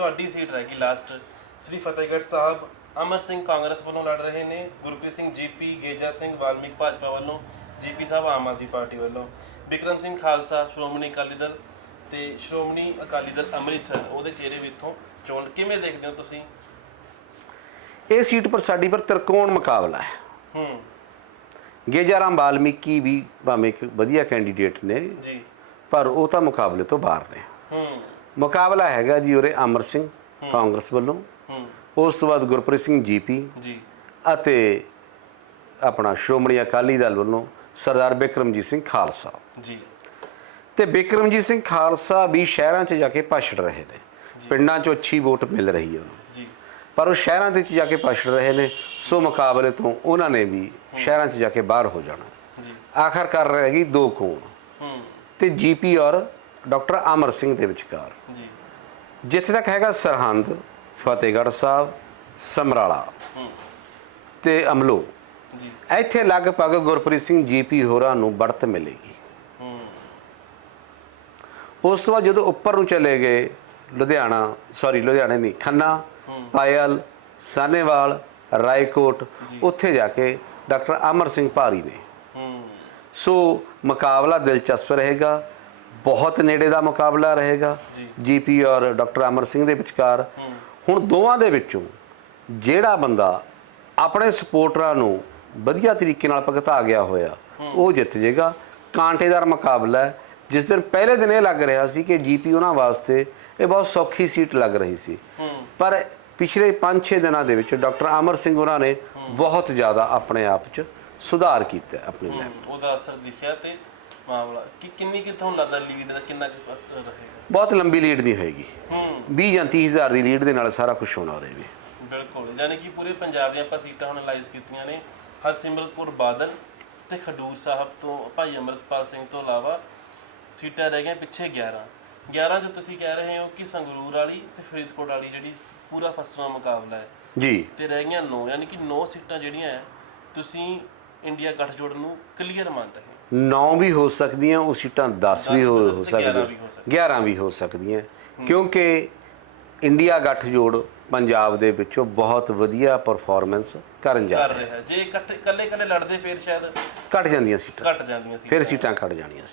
ਤੁਹਾਡੀ ਸੀਟ ਰਹਿ ਗਈ ਲਾਸਟ ਸ੍ਰੀ ਫਤਿਹਗੜ੍ਹ ਸਾਹਿਬ ਅਮਰ ਸਿੰਘ ਕਾਂਗਰਸ ਵੱਲੋਂ ਲੜ ਰਹੇ ਨੇ ਗੁਰਪ੍ਰੀਤ ਸਿੰਘ ਜੀਪੀ ਗੇਜਾ ਸਿੰਘ ਵਾਲਮੀਕ ਭਾਜਪਾ ਵੱਲੋਂ ਜੀਪੀ ਸਾਹਿਬ ਆਮ ਆਦਮੀ ਪਾਰਟੀ ਵੱਲੋਂ। ਵਿਕਰਮ ਸਿੰਘ ਖਾਲਸਾ ਸ਼੍ਰੋਮਣੀ ਅਕਾਲੀ ਦਲ ਤੇ ਸ਼੍ਰੋਮਣੀ ਅਕਾਲੀ ਦਲ ਅੰਮ੍ਰਿਤਸਰ ਉਹਦੇ ਚਿਹਰੇ ਵੀ ਇੱਥੋਂ ਚੋਣ ਕਿਵੇਂ ਦੇਖਦੇ ਹੋ ਤੁਸੀਂ? ਇਹ ਸੀਟ ਪਰ ਸਾਡੀ ਪਰ ਤਿਰਕੋਣ ਮੁਕਾਬਲਾ ਹੈ। ਹੂੰ। ਗੇਜਾਰਾਮ ਵਾਲਮੀਕੀ ਵੀ ਭਾਵੇਂ ਇੱਕ ਵਧੀਆ ਕੈਂਡੀਡੇਟ ਨੇ ਜੀ। ਪਰ ਉਹ ਤਾਂ ਮੁਕਾਬਲੇ ਤੋਂ ਬਾਹਰ ਨੇ। ਹੂੰ। ਮੁਕਾਬਲਾ ਹੈਗਾ ਜੀ ਉਰੇ ਅਮਰ ਸਿੰਘ ਕਾਂਗਰਸ ਵੱਲੋਂ। ਹੂੰ। ਉਸ ਤੋਂ ਬਾਅਦ ਗੁਰਪ੍ਰੀਤ ਸਿੰਘ ਜੀਪੀ ਜੀ। ਅਤੇ ਆਪਣਾ ਸ਼੍ਰੋਮਣੀ ਅਕਾਲੀ ਦਲ ਵੱਲੋਂ ਸਰਦਾਰ ਬਿਕਰਮਜੀਤ ਸਿੰਘ ਖਾਲਸਾ। ਜੀ। ਤੇ ਬਿਕਰਮਜੀਤ ਸਿੰਘ ਖਾਲਸਾ ਵੀ ਸ਼ਹਿਰਾਂ 'ਚ ਜਾ ਕੇ ਭਾਸ਼ਣ ਰਹੇ ਨੇ। ਪਿੰਡਾਂ 'ਚੋਂ ਅੱਛੀ ਵੋਟ ਮਿਲ ਰਹੀ ਹੈ। ਉਹਨੂੰ ਜੀ। ਪਰ ਉਹ ਸ਼ਹਿਰਾਂ ਦੇ ਵਿੱਚ ਜਾ ਕੇ ਭਾਸ਼ਣ ਰਹੇ ਨੇ ਸੋ ਮੁਕਾਬਲੇ ਤੋਂ ਉਹਨਾਂ ਨੇ ਵੀ ਸ਼ਹਿਰਾਂ 'ਚ ਜਾ ਕੇ ਬਾਹਰ ਹੋ ਜਾਣਾ। ਜੀ। ਆਖਰਕਾਰ ਰਹਿ ਗਈ ਦੋ ਕੋਣ ਹੂੰ। ਤੇ ਜੀਪੀ ਔਰ ਡਾਕਟਰ ਅਮਰ ਸਿੰਘ ਦੇ ਵਿਚਕਾਰ। ਜੀ। ਜਿੱਥੇ ਤੱਕ ਹੈਗਾ ਸਰਹੰਦ ਫਤਿਹਗੜ੍ਹ ਸਾਹਿਬ ਸਮਰਾਲਾ ਤੇ ਅਮਲੋ। ਜੀ। ਇੱਥੇ ਲਗਭਗ ਗੁਰਪ੍ਰੀਤ ਸਿੰਘ ਜੀਪੀ ਹੋਰਾਂ ਨੂੰ ਬੜਤ ਮਿਲੇਗੀ। ਉਸ ਤੋਂ ਬਾਅਦ ਜਦੋਂ ਉੱਪਰ ਨੂੰ ਚਲੇ ਗਏ ਲੁਧਿਆਣਾ ਸੌਰੀ ਲੁਧਿਆਣੇ ਨਹੀਂ ਖੰਨਾ ਪਾਇਲ ਸਾਨੇਵਾਲ ਰਾਏਕੋਟ ਉੱਥੇ ਜਾ ਕੇ ਡਾਕਟਰ ਅਮਰ ਸਿੰਘ ਭਾਰੀ ਨੇ। ਸੋ ਮੁਕਾਬਲਾ ਦਿਲਚਸਪ ਰਹੇਗਾ। ਬਹੁਤ ਨੇੜੇ ਦਾ ਮੁਕਾਬਲਾ ਰਹੇਗਾ। ਜੀਪੀ ਔਰ ਡਾਕਟਰ ਅਮਰ ਸਿੰਘ ਦੇ ਵਿਚਕਾਰ। ਹੁਣ ਦੋਵਾਂ ਦੇ ਵਿੱਚੋਂ ਜਿਹੜਾ ਬੰਦਾ ਆਪਣੇ ਸਪੋਰਟਰਾਂ ਨੂੰ ਵਧੀਆ ਤਰੀਕੇ ਨਾਲ ਭਗਤਾ ਗਿਆ ਹੋਇਆ ਉਹ ਜਿੱਤ ਜਾਏਗਾ ਕਾਂਟੇਦਾਰ ਮੁਕਾਬਲਾ ਹੈ। ਜਿਸ ਦਿਨ ਪਹਿਲੇ ਦਿਨ ਇਹ ਲੱਗ ਰਿਹਾ ਸੀ ਕਿ ਜੀਪੀ ਉਹਨਾਂ ਵਾਸਤੇ ਇਹ ਬਹੁਤ ਸੌਖੀ ਸੀਟ ਲੱਗ ਰਹੀ ਸੀ। ਪਰ ਪਿਛਲੇ 5-6 ਦਿਨਾਂ ਦੇ ਵਿੱਚ ਡਾਕਟਰ ਅਮਰ ਸਿੰਘ ਉਹਨਾਂ ਨੇ ਬਹੁਤ ਜ਼ਿਆਦਾ ਆਪਣੇ ਆਪ 'ਚ ਸੁਧਾਰ ਕੀਤਾ ਆਪਣੇ ਲੈ ਹਮ, ਉਹਦਾ ਅਸਰ ਦਿਖਿਆ ਤੇ ਮਾਮਲਾ ਕਿ ਕਿੰਨੀ ਕਿ ਤੁਹਾਨੂੰ ਲੱਗਦਾ ਲੀਡ ਦਾ ਕਿੰਨਾ ਕੁ ਅਸਰ ਰਹੇਗਾ? ਬਹੁਤ ਲੰਬੀ ਲੀਡ ਨਹੀਂ ਹੋਏਗੀ। ਹੂੰ। 20 ਜਾਂ 30 ਹਜ਼ਾਰ ਦੀ ਲੀਡ ਦੇ ਨਾਲ ਸਾਰਾ ਕੁਝ ਹੋਣਾ ਉਹਦੇ ਵੀ। ਬਿਲਕੁਲ ਯਾਨੀ ਕਿ ਪੂਰੇ ਪੰਜਾਬ ਦੀਆਂ ਆਪਾਂ ਸੀਟਾਂ ਹੁਣ ਅਨਾਲਾਈਜ਼ ਕੀਤੀਆਂ ਨੇ। ਹਰਸਿਮਰਤ ਕੌਰ ਬਾਦਲ ਤੇ ਖਡੂਰ ਸਾਹਿਬ ਤੋਂ ਭਾਈ ਅਮਰਤਪਾਲ ਸਿੰਘ ਤੋਂ ਇਲਾਵਾ ਸੀਟਾਂ ਰਹਿ ਗਈਆਂ ਪਿੱਛੇ 11 11 ਚ ਤੁਸੀਂ ਕਹਿ ਰਹੇ ਹੋ ਕਿ ਸੰਗਰੂਰ ਵਾਲੀ ਤੇ ਫਰੀਦਕੋਟ ਵਾਲੀ ਜਿਹੜੀ ਸ- ਪੂਰਾ ਫਸਵਾ ਮੁਕਾਬਲਾ ਹੈ। ਜੀ। ਤੇ ਰਹਿ ਗਈਆਂ 9 ਯਾਨੀ ਕਿ 9 ਸੀਟਾਂ ਜਿਹੜੀਆਂ ਹੈ ਤੁਸੀਂ ਇੰਡੀਆ ਗੱਠਜੋੜ ਨੂੰ ਕਲੀਅਰ ਮੰਨ ਰਹੇ ਹੋ। 9 ਵੀ ਹੋ ਸਕਦੀਆਂ ਉਹ ਸੀਟਾਂ 10 ਵੀ ਹੋ ਹੋ ਸਕਦੀਆਂ ਵੀ ਹੋ ਸਕਦੀਆਂ। 11 ਵੀ ਹੋ ਸਕਦੀਆਂ। ਕਿਉਂਕਿ ਇੰਡੀਆ ਗੱਠਜੋੜ ਪੰਜਾਬ ਦੇ ਵਿੱਚੋਂ ਬਹੁਤ ਵਧੀਆ ਪਰਫਾਰਮੈਂਸ ਕਰਨ ਜਾ ਰਿਹਾ। ਰਿਹਾ। ਜੇ ਇਕੱਠੇ ਇਕੱਲੇ ਇਕੱਲੇ ਲੜਦੇ ਫਿਰ ਸ਼ਾਇਦ ਘਟ ਜਾਂਦੀਆਂ ਸੀਟਾਂ। ਘਟ ਜਾਂਦੀਆਂ ਸੀ ਫਿਰ ਸੀਟਾਂ ਘਟ ਜਾਣੀਆਂ